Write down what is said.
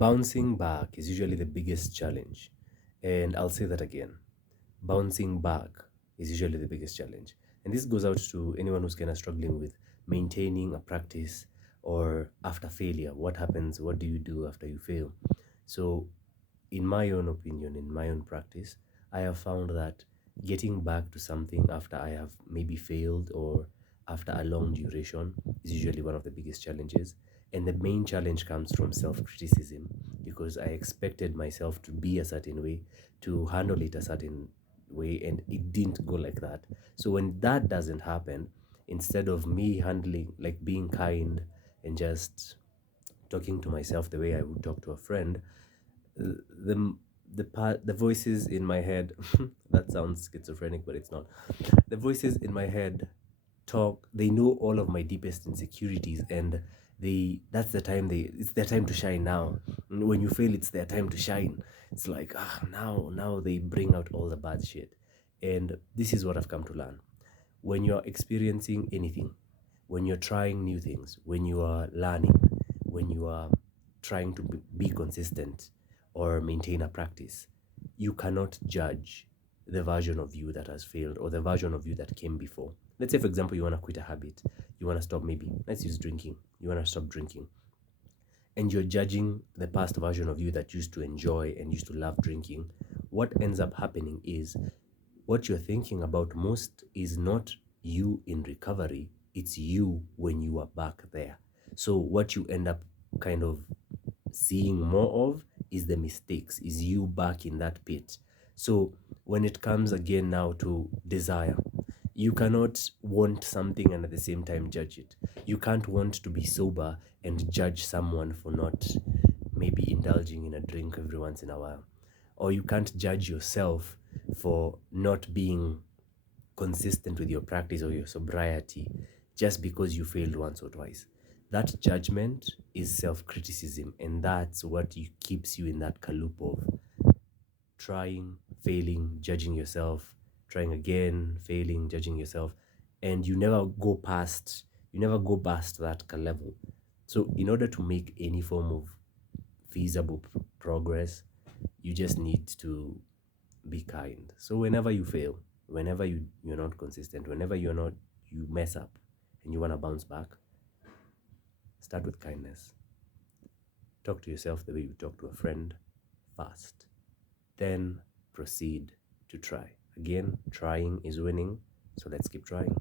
Bouncing back is usually the biggest challenge. And I'll say that again. Bouncing back is usually the biggest challenge. And this goes out to anyone who's kind of struggling with maintaining a practice or after failure. What happens? What do you do after you fail? So, in my own opinion, in my own practice, I have found that getting back to something after I have maybe failed or after a long duration is usually one of the biggest challenges. And the main challenge comes from self criticism because I expected myself to be a certain way, to handle it a certain way, and it didn't go like that. So when that doesn't happen, instead of me handling, like being kind and just talking to myself the way I would talk to a friend, the the voices in my head that sounds schizophrenic, but it's not. The voices in my head talk. They know all of my deepest insecurities, and that's the time it's their time to shine now. And when you fail, it's their time to shine. It's like, now they bring out all the bad shit. And this is what I've come to learn. When you're experiencing anything, when you're trying new things, when you are learning, when you are trying to be consistent or maintain a practice, you cannot judge the version of you that has failed or the version of you that came before. Let's say, for example, you want to quit a habit, you want to stop, maybe, let's use drinking, you want to stop drinking, and you're judging the past version of you that used to enjoy and used to love drinking. What ends up happening is what you're thinking about most is not you in recovery, it's you when you are back there. So, what you end up kind of seeing more of is the mistakes, is you back in that pit. So, when it comes again now to desire, you cannot want something and at the same time judge it. You can't want to be sober and judge someone for not maybe indulging in a drink every once in a while. Or you can't judge yourself for not being consistent with your practice or your sobriety just because you failed once or twice. That judgment is self criticism, and that's what keeps you in that loop of trying, failing, judging yourself, trying again, failing, judging yourself, and you never go past that level. So, in order to make any form of feasible progress, you just need to be kind. So whenever you fail, whenever you're not consistent, whenever you mess up and you want to bounce back, start with kindness. Talk to yourself the way you talk to a friend first. Then proceed to try. Again, trying is winning, so let's keep trying.